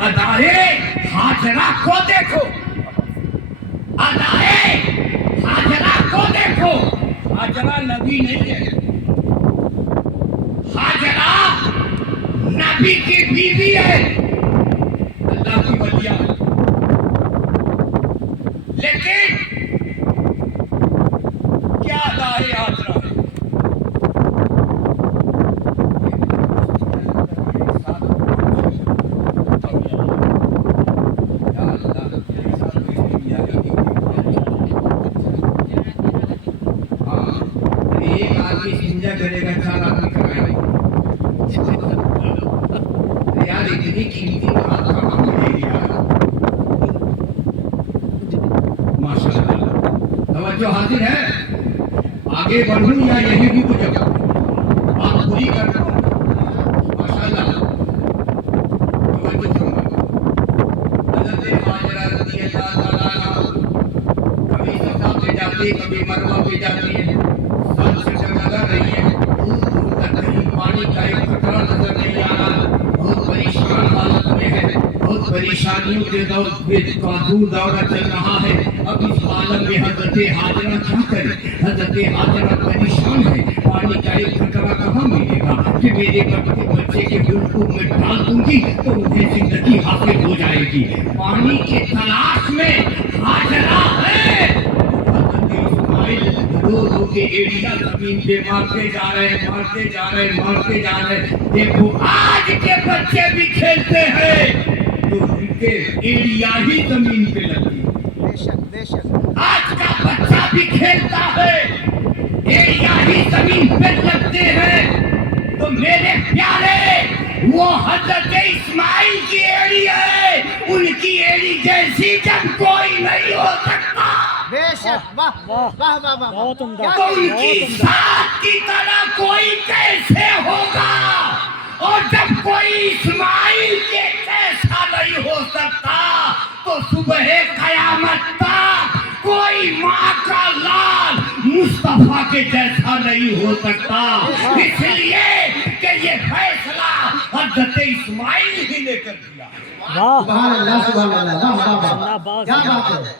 ادائے حاجرہ کو دیکھو، ادائے حاجرہ کو دیکھو. حاجرہ نبی نہیں ہے، حاجرہ نبی کی بیوی ہے، اللہ کی ولیہ. لیکن کیا ادائے حاجرہ ہے؟ کرے گا چار آدمی کرائے یار اتنی قیمتی بات کہاں ملے گی یار. ماشاء اللہ توجہ حاضر ہے. آگے بڑھوں یا یہی رک جاؤں؟ آپ پوری کر دو. ماشاء اللہ توجہ فرمائیں. حضرت حاجرہ رضی اللہ تعالیٰ عنہ کبھی صفا پہ جاتی کبھی مروہ پہ جاتی ہے. سب سے نظر رہی ہے، پانی کا ایک قطرہ نظر نہیں آ رہا. بہت پریشان حالت میں ہے، بہت پریشانیوں کے دور دورہ چل رہا ہے. اب اس عالم میں حضرت حاجرہ کیا کرے؟ حضرت حاجرہ پریشان ہے. پانی کا ایک قطرہ کہاں ملے گا کہ میرے بچے کے دل کو میں ڈال دوں گی تو انہیں زندگی حاصل ہو جائے گی. پانی کے تلاش میں حاجرہ ہے. دو کے ایریا زمین پہ مارتے جا رہے مارتے جا رہے مارتے جا رہے. دیکھو آج کے بچے بھی کھیلتے ہیں تو ان کے ایریا ہی زمین پہ لگتی ہے. بے شک بے شک آج کا بچہ بھی کھیلتا ہے، ایریا ہی زمین پہ لگتے ہیں. تو میرے پیارے وہ حضرت اسماعیل کی ایڑی ہے، ان کی ایڑی جیسی جب کوئی نہیں ہو سکتا. بے شک واہ واہ واہ واہ بہت عمدہ. تو ان کی ذات کی طرح کوئی کیسے ہوگا؟ اور جب کوئی اسماعیل کے جیسا نہیں ہو سکتا تو صبح قیامت تک کوئی ماں کا لال مصطفیٰ کے جیسا نہیں ہو سکتا. اس لیے کہ یہ فیصلہ حضرت اسماعیل ہی نے کر دیا. سبحان اللہ سبحان اللہ. کیا بات ہے.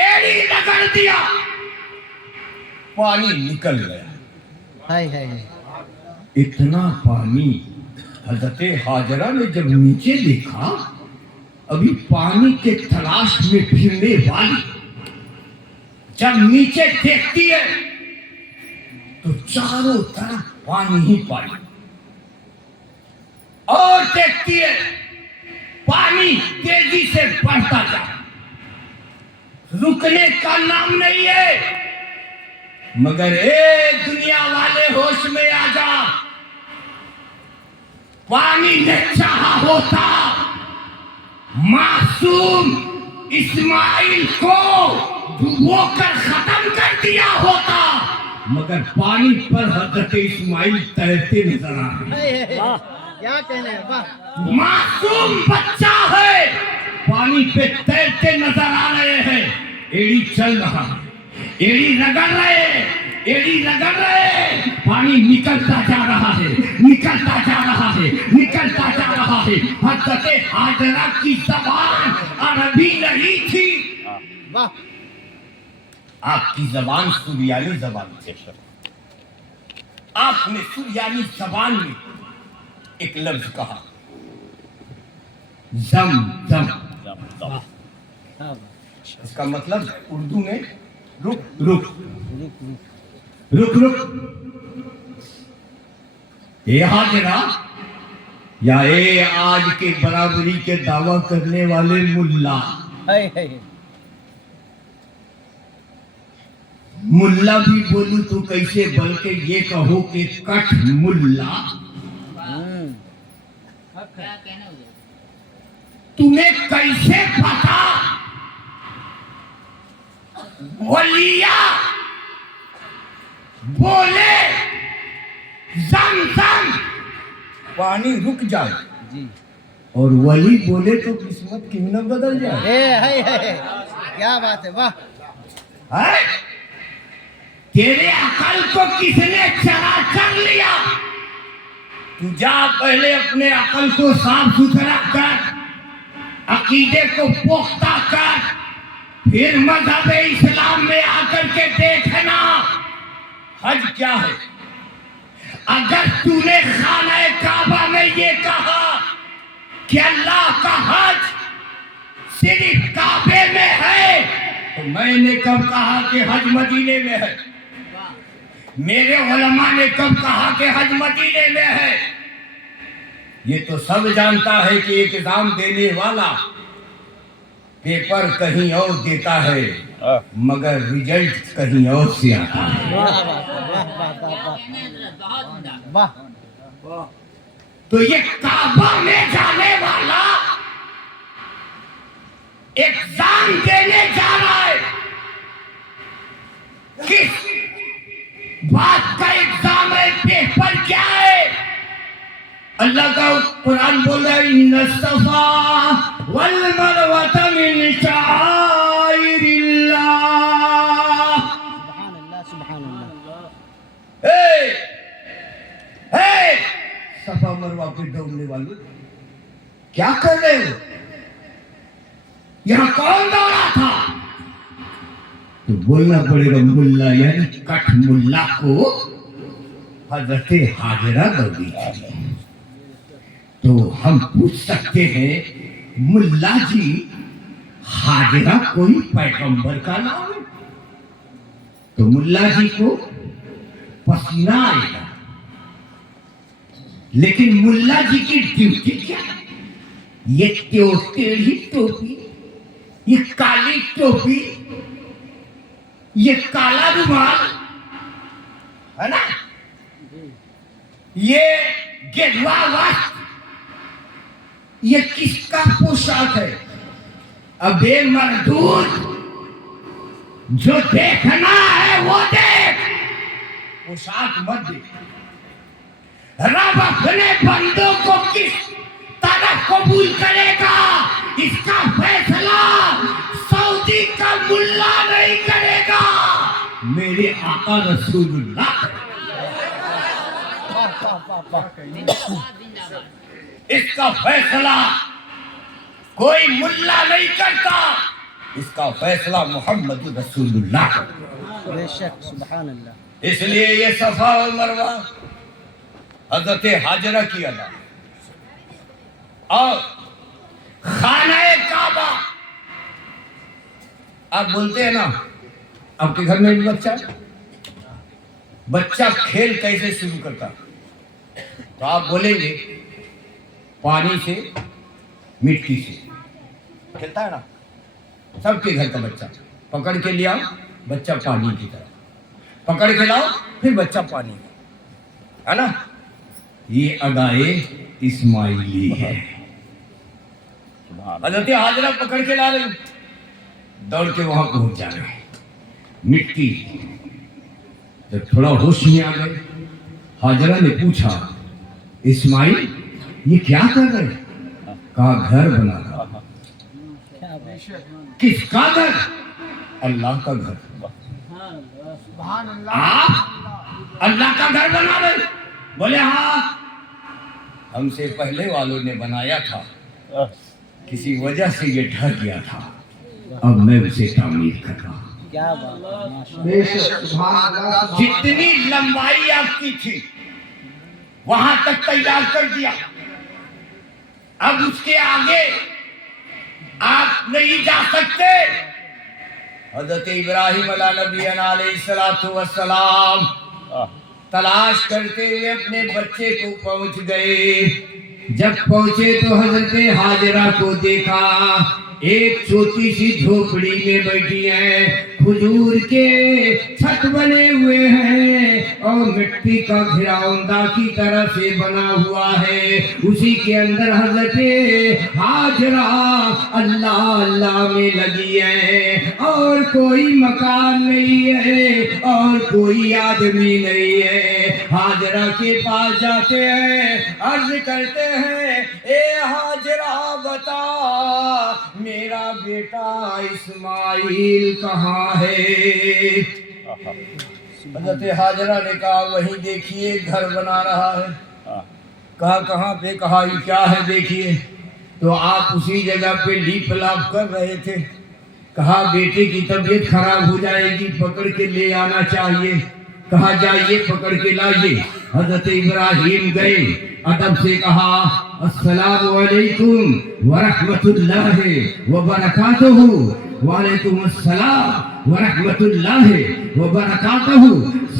ایڑی رگڑ دیا، پانی نکل گیا. اتنا پانی حضرت حاجرہ نے جب نیچے دیکھا، ابھی پانی کے تلاش میں پھرنے والی جب نیچے دیکھتی ہے تو چاروں طرف پانی ہی پانی، اور دیکھتی ہے پانی تیزی سے بڑھتا جا، رکنے کا نام نہیں ہے. مگر اے دنیا والے ہوش میں آ جا. پانی نے چاہا ہوتا معصوم اسماعیل کو ڈبو کر ختم کر دیا ہوتا، مگر پانی پر حضرت اسماعیل تیرتے نظر آ رہے. کیا کہنے ہیں. واہ معصوم بچہ ہے، پانی پہ تیرتے نظر آ رہے ہیں. ایڑی چل رہا ہے، ایڑی رگڑ رہے، ایڑی رگڑ رہے. پانی نکلتا جا رہا ہے، نکلتا جا رہا ہے، نکلتا جا رہا ہے. حضرت حاجرہ کی زبان عربی نہیں تھی. واہ آپ کی زبان سریانی زبان تھی. آپ نے سریانی زبان میں ایک لفظ کہا، زم زم. اس کا مطلب اردو میں رک رک رک رک. اے حاجرہ یا اے آج کے برابری کے دعویٰ کرنے والے ملا. ملا بھی بولوں تو کیسے، بلکہ یہ کہو کہ کٹ ملا. تمہیں کیسے پتا ولیہ بولے زم زم پانی رک جائے اور ولی بولے تو قسمت کیوں نہ بدل جائے؟ کیا بات ہے. واہ تیرے عقل کو کس نے چرا کر لیا؟ تو جا پہلے اپنے عقل کو صاف ستھرا کر. عقیدے کو پختہ کر، پھر مذہب اسلام میں آ کر کے دیکھنا حج کیا ہے۔ اگر تو نے خانہ کعبہ میں یہ کہا کہ اللہ کا حج صرف کعبے میں ہے، تو میں نے کب کہا کہ حج مدینے میں ہے؟ میرے علماء نے کب کہا کہ حج مدینے میں ہے؟ یہ تو سب جانتا ہے کہ ایگزام دینے والا پیپر کہیں اور دیتا ہے مگر ریزلٹ کہیں اور سے آتا ہے۔ تو یہ کعبہ میں جانے والا ایگزام دینے جا رہا ہے، کس بات کا ایگزام ہے؟ پیپر کیا ہے؟ اللہ کا قرآن بول رہا ہے ان الصفا والمروۃ من شعائر اللہ۔ سبحان اللہ سبحان اللہ۔ اے صفا مروہ پہ دوڑنے والے کیا کر رہے ہو؟ یہاں کون دوڑا تھا؟ تو بولنا پڑے گا ملا یعنی کٹ ملا کو حضرت حاجرہ دوڑی تھی۔ تو ہم پوچھ سکتے ہیں ملا جی حاجرہ کوئی پیغمبر کا نام ہے؟ تو ملا جی کو پسینہ آئے گا، لیکن ملا جی کی ڈیوٹی کیا ہے؟ یہ ٹیڑھی ٹوپی، یہ کالی ٹوپی، یہ کالا رومال ہے نا، یہ گیروا وسط، یہ کس کا پوشاک ہے؟ ابے مردود، جو دیکھنا ہے وہ دیکھ، پوشاک مت دیکھ۔ رب اپنے بندوں کو کس طرح قبول کرے گا اس کا فیصلہ سعودی کا ملا نہیں کرے گا، میرے آقا رسول اللہ۔ اس کا فیصلہ کوئی ملا نہیں کرتا، اس کا فیصلہ محمد رسول اللہ کرتا۔ بے شک سبحان اللہ۔ اس لیے یہ صفا اور مروہ حضرت حاجرہ کی ادا، اور خانہ کعبہ۔ آپ بولتے ہیں نا آپ کے گھر میں بھی بچہ کھیل کیسے شروع کرتا، تو آپ بولیں گے پانی سے، مٹی سے کھیلتا ہے نا۔ سب کے گھر کا بچہ پکڑ کے لیا بچہ پانی کی طرح، پکڑ کے لاؤ پھر بچہ پانی ہے نا۔ یہ ادائے اسماعیلی ہے۔ حضرت حاجرہ پکڑ کے لا رہے ہیں، دوڑ کے وہاں پہنچ جا رہے ہیں، مٹی۔ جب تھوڑا ہوش میں آ گئے، حاجرہ نے پوچھا اسماعیل یہ کیا کر رہے ہیں؟ کہا گھر بنا رہا۔ کس کا گھر؟ اللہ کا گھر۔ آپ اللہ کا گھر بنا رہے؟ بولے ہاں، ہم سے پہلے والوں نے بنایا تھا، کسی وجہ سے یہ ڈھر گیا تھا، اب میں اسے تعمیر کر رہا ہوں۔ کیا بات ہے، جتنی لمبائی آپ کی تھی وہاں تک تیار کر دیا، اب اس کے آگے آپ نہیں جا سکتے۔ حضرت ابراہیم علیہ نبی علیہ السلام تلاش کرتے ہوئے اپنے بچے کو پہنچ گئے۔ جب پہنچے تو حضرت حاجرہ کو دیکھا، ایک چھوٹی سی جھوپڑی میں بیٹھی ہیں، کھجور کے چھت بنے ہوئے ہیں اور مٹی کا گھراؤندہ کی طرح سے بنا ہوا ہے، اسی کے اندر حضرت حاجرہ اللہ اللہ میں لگی ہے، اور کوئی مکان نہیں ہے اور کوئی آدمی نہیں ہے۔ حاجرہ کے پاس جاتے ہیں، عرض کرتے ہیں اے حاجرہ بتا میرا بیٹا اسماعیل کہاں ہے؟ حضرت حاجرہ نے کہا وہیں دیکھیے گھر بنا رہا ہے۔ کہا کہاں پہ؟ کہا یہ کیا ہے دیکھیے۔ تو آپ اسی جگہ پہ لیپ لاب کر رہے تھے. کہا بیٹے کی طبیعت خراب ہو جائے گی, پکڑ کے لے آنا چاہیے. کہا جائیے پکڑ کے لائیے. حضرت ابراہیم گئے, ادب سے کہا السلام علیکم ورحمۃ اللہ وبرکاتہ. وعلیکم السلام ورحمۃ اللہ وبرکاتہ.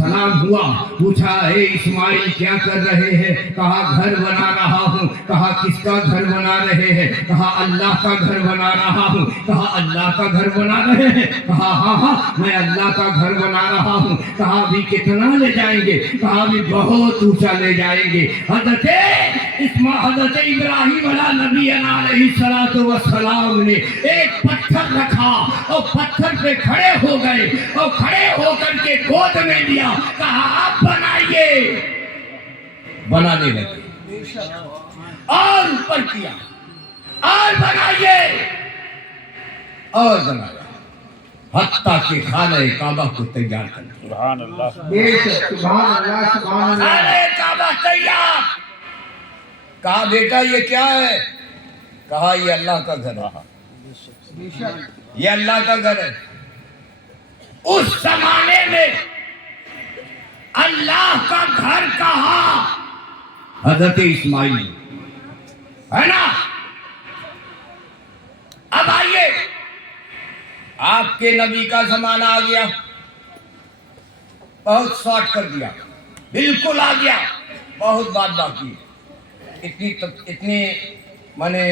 سلام ہوا. پوچھا اے اسماعیل کیا کر رہے ہیں؟ کہا گھر بنا رہا ہوں. کہا کس کا گھر بنا رہے ہیں؟ کہا اللہ کا گھر بنا رہا ہوں. کہا اللہ کا گھر بنا رہے ہیں؟ کہا ہاں ہاں میں اللہ کا گھر بنا رہا ہوں. کہا بھی کتنا لے جائیں گے؟ کہا بھی بہت اونچا لے جائیں گے. حضرت ابراہیم علیہ السلام نے ایک پتھر رکھا اور پتھر پہ کھڑے ہو گئے اور کھڑے ہو کر کے گود میں لیا. کہا آپ بنائیے. بنانے لگے اور اوپر کیا اور بنائیے اور بنایا حتیٰ کہ خانہ کعبہ کو تیار کر دیا. سبحان اللہ. بے شک سبحان اللہ سبحان اللہ. خانہ کعبہ تیار. کہا بیٹا یہ کیا ہے؟ کہا یہ اللہ کا گھر ہے. بے شک یہ اللہ کا گھر ہے. اس زمانے میں اللہ کا گھر کہا حضرت اسماعیل ہے نا. اب آئیے آپ کے نبی کا زمانہ آ گیا. بہت شارٹ کر دیا, بالکل آ گیا. بہت بات باقی ہے. اتنی مانے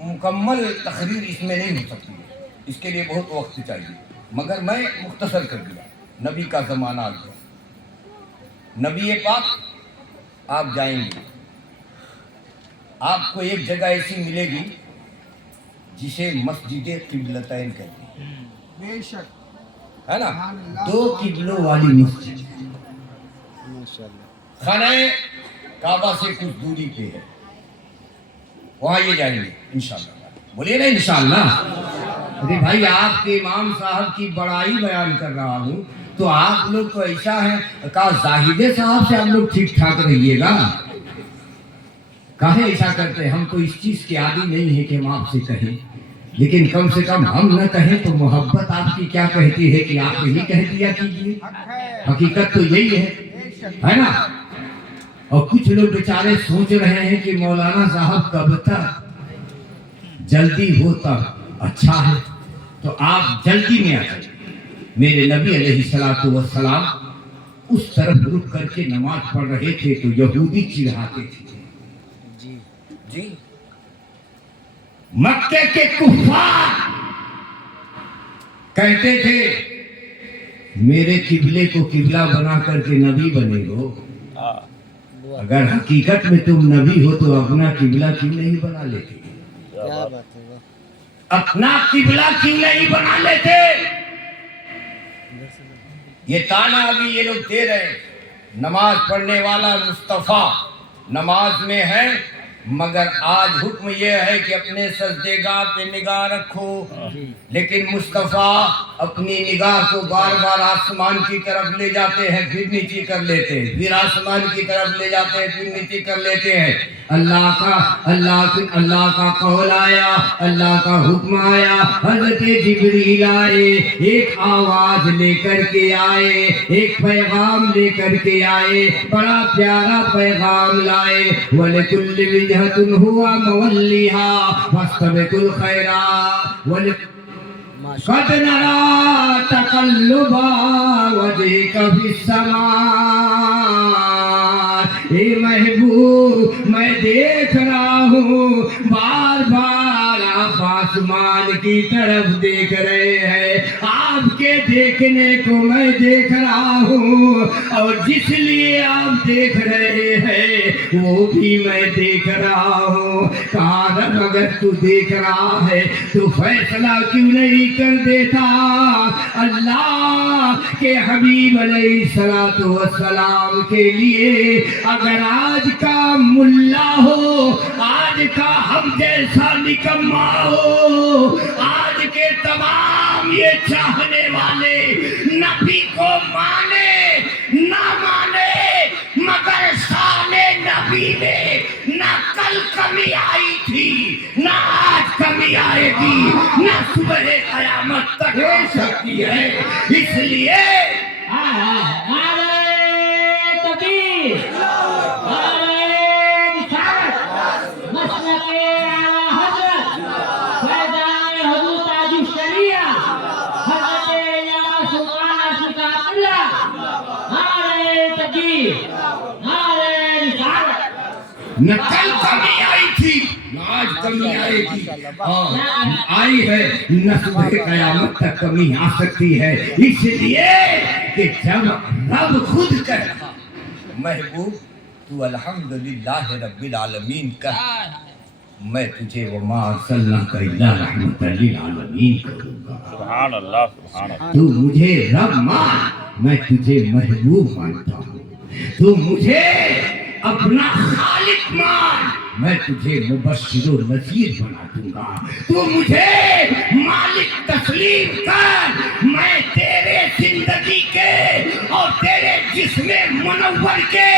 مکمل تقریر اس میں نہیں ہو سکتی ہے. اس کے لیے بہت وقت چاہیے, مگر میں مختصر کر دیا. نبی کا زمانہ آ گیا. نبی پاک آپ جائیں گے, آپ کو ایک جگہ ایسی ملے گی جسے مسجد قبلتین کہتے ہیں. بے شک ہے نا, دو قبلوں والی مسجد. خانہ کعبہ سے کچھ دوری پہ ہے, وہاں یہ جائیں گے انشاءاللہ. بولیے نا انشاءاللہ. ارے بھائی آپ کے امام صاحب کی بڑائی بیان کر رہا ہوں تو آپ لوگ تو ایسا ہے. کہا زاہد صاحب سے آپ لوگ ٹھیک ٹھاک رہیے گا. کہے ایسا کرتے ہیں؟ ہم تو اس چیز کے عادی نہیں ہے کہ ہم آپ سے کہیں, لیکن کم سے کم ہم نہ کہیں تو محبت آپ کی کیا کہتی ہے کہ آپ یہی کہہ دیا کیجیے. حقیقت تو یہی ہے نا. اور کچھ لوگ بیچارے سوچ رہے ہیں کہ مولانا صاحب کب تک جلدی ہوتا اچھا ہے. تو آپ جلدی میں آ جائیں. میرے نبی علیہ السلام اس طرف رک کر کے نماز پڑھ رہے تھے تو یہودی چڑھاتے تھے. جی مکے کے کفار کہتے تھے میرے قبلے کو قبلہ بنا کر کے نبی بنے گو. اگر حقیقت میں تم نبی ہو تو اپنا قبلہ کیوں نہیں بنا لیتے؟ اپنا قبلہ کیوں نہیں بنا لیتے؟ یہ تانا ابھی یہ لوگ دے رہے. نماز پڑھنے والا مصطفیٰ نماز میں ہے, مگر آج حکم یہ ہے کہ اپنے سجدے گاہ پہ نگاہ رکھو. لیکن مصطفیٰ اپنی نگاہ کو بار بار آسمان کی طرف لے جاتے ہیں, پھر نیچے کر لیتے ہیں, پھر آسمان کی طرف لے جاتے ہیں, پھر نیچے کر لیتے ہیں. اللہ کا قول آیا, اللہ کا حکم آیا. حضرت جبریل آئے, ایک آواز لے کر کے آئے, ایک پیغام لے کر کے آئے, بڑا پیارا پیغام لائے. وَلِكُلِّ وِجْهَةٌ هُوَ مُوَلِّيهَا فَاسْتَبِقُوا الْخَيْرَاتِ قَدْ نَرَىٰ تَقَلُّبَ وَجْهِكَ فِي السَّمَاءِ. اے محبوب میں دیکھ رہا ہوں بار بار آپ آسمان کی طرف دیکھ رہے ہیں. آپ کے دیکھنے کو میں دیکھ رہا ہوں, اور جس لیے آپ دیکھ رہے ہیں وہ بھی میں دیکھ رہا ہوں. کہا رب اگر تو دیکھ رہا ہے تو فیصلہ کیوں نہیں کر دیتا؟ اللہ کے حبیب علیہ السلام کے لیے اگر آج کا ملا ہو, آج کا ہم جیسا نکما ہو, آج کے تمام یہ چاہنے والے نبی کو مانے نہ مانے, مگر شان نبی میں نہ کل کمی آئی تھی نہ آج کمی آئے گی نہ صبح قیامت تک ہو سکتی ہے. اس لیے نعرہ تکبیر، نعرہ رسالت، مسلک اعلیٰ حضرت فیضان حضور تاج الشریعہ حضرت علامہ سلطان اشفاق اللہ، نعرہ تکبیر، نعرہ رسالت. نہ کل کمی آئی تھی نہ آج کمی آئے گی اور آئی ہے نہ صبح قیامت تک کمی آ سکتی ہے. اس لیے کہ جب رب خود کہا محبوب تو الحمدللہ رب العالمین کا میں تجھے وما ارسلناک الا رحمۃ للعالمین کروں گا. سبحان اللہ سبحان اللہ. تو مجھے رب مان میں تجھے محبوب مانتا ہوں. تو مجھے اپنا خالق مان میں تجھے مبشر و نذیر بنا دوں گا. تو مجھے مالک تسلیم کر میں تیرے زندگی کے اور تیرے جسم منور کے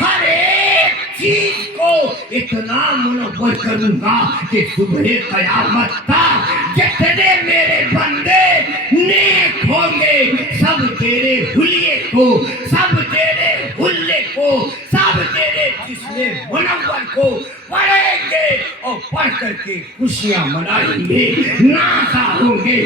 ہر ایک چیز کو اتنا منور کروں گا کہ صبح قیامت تک جتنے میرے بندے نیک ہوں گے سب تیرے حلیے کو سب تیرے حلے کو سب تیرے جسم منور کو پڑھیں گے اور پڑھ کر کے خوشیاں منائیں گے نازا ہوں گے.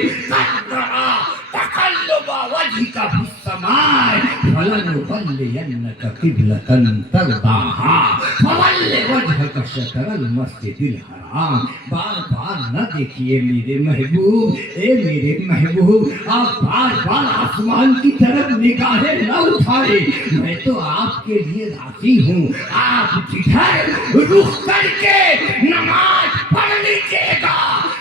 تقلب وجهك في السماء فلنولينك قبلة ترضاها فول وجهك شطر المسجد الحرام. بار بار نہ دیکھیے میرے محبوب اے میرے محبوب آپ بار بار آسمان کی طرف نگاہیں نہ اٹھائے. میں تو آپ کے لیے راضی ہوں. آپ جدھر رخ کر کے نماز پڑھ لیجیے گا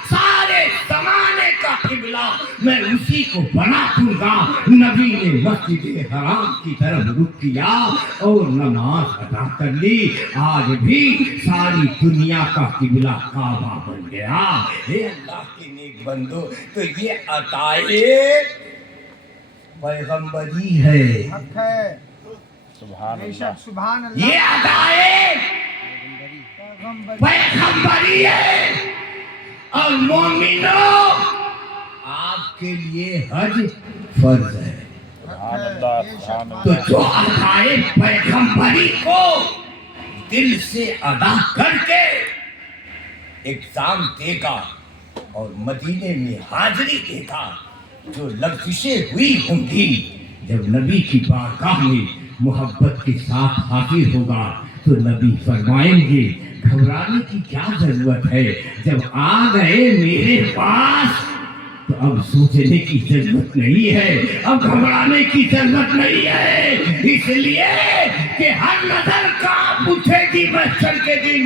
سارے زمانے کا قبلہ میں اسی کو بنا دوں گا. نبی نے مسجد حرام کی طرف رخ کیا اور نماز ادا کر لی. آج بھی ساری دنیا کا قبلہ کعبہ بن گیا. اے اللہ کے نیک بندو تو یہ عطائے پیغمبری ہے. سبحان اللہ. سبحان اللہ. یہ عطائے پیغمبری ہے. اور مومنوں آپ کے لیے حج فرض ہے. سبحان اللہ سبحان تو اللہ. جو عطائے پیغمبری کو دل سے ادا کر کے ایگزام دے گا اور مدینے میں حاضری دے گا جو لغزشیں ہوئی ہوں گی جب نبی کی بارگاہ میں محبت کے ساتھ حاضر ہوگا تو نبی فرمائیں گے گھبرانے کی کیا ضرورت ہے. جب آ گئے میرے پاس تو اب سوچنے کی ضرورت نہیں ہے اب گھبرانے کی ضرورت نہیں ہے. اس لیے کہ ہر نظر کانپ اٹھے گی محشر کے دن.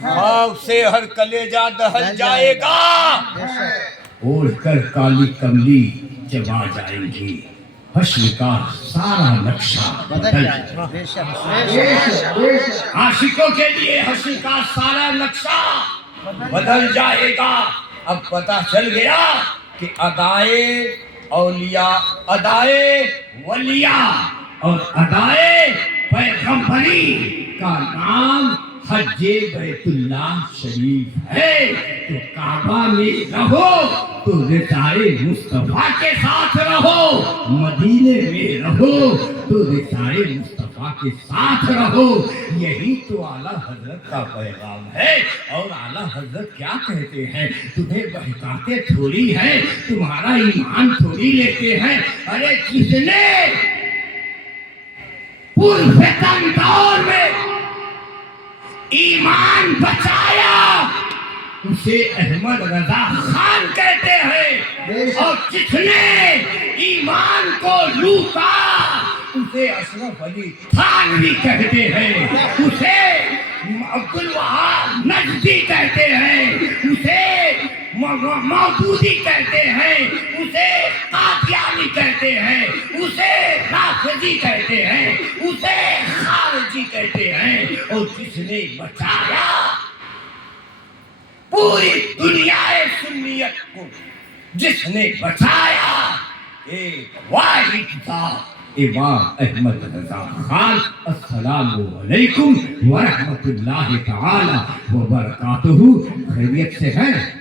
خوف سے ہر کلیجہ دہل جائے گا. اوڑھ کر کالی کملی جب آ جائیں گی حشر کا سارا نقشہ بدل جائے گا. عاشقوں کے لیے حشر کا سارا نقشہ بدل جائے گا. اب پتہ چل گیا کہ ادائے اولیاء ادائے ولیاء اور ادائے پیغمبری کا نام حج بیت اللہ شریف ہے. تو کعبہ میں رہو تو رضائے مصطفیٰ کے ساتھ رہو. مدینے میں رہو تو رضائے مصطفیٰ کے ساتھ رہو. یہی تو اعلیٰ حضرت کا پیغام ہے. اور اعلیٰ حضرت کیا کہتے ہیں تمہیں بہکاتے تھوڑی ہے تمہارا ایمان تھوڑی لیتے ہیں. ارے جس نے پرفتن دور میں ایمان بچایا اسے احمد رضا خان کہتے ہیں اور جس نے ایمان کو لوٹا اسے اشرف علی تھانوی کہتے ہیں. اسے عبدالوہاب نجدی کہتے ہیں. اسے مودودی کہتے ہیں. اسے قادیانی کہتے ہیں. اسے رافضی کہتے ہیں. اسے خارجی کہتے ہیں. اور جس نے بچایا پوری دنیا سنیت کو جس نے بچایا ایک واحد ذات امام احمد رضا خان السلام علیکم ورحمۃ اللہ تعالی وبرکاتہ. خیریت سے ہیں؟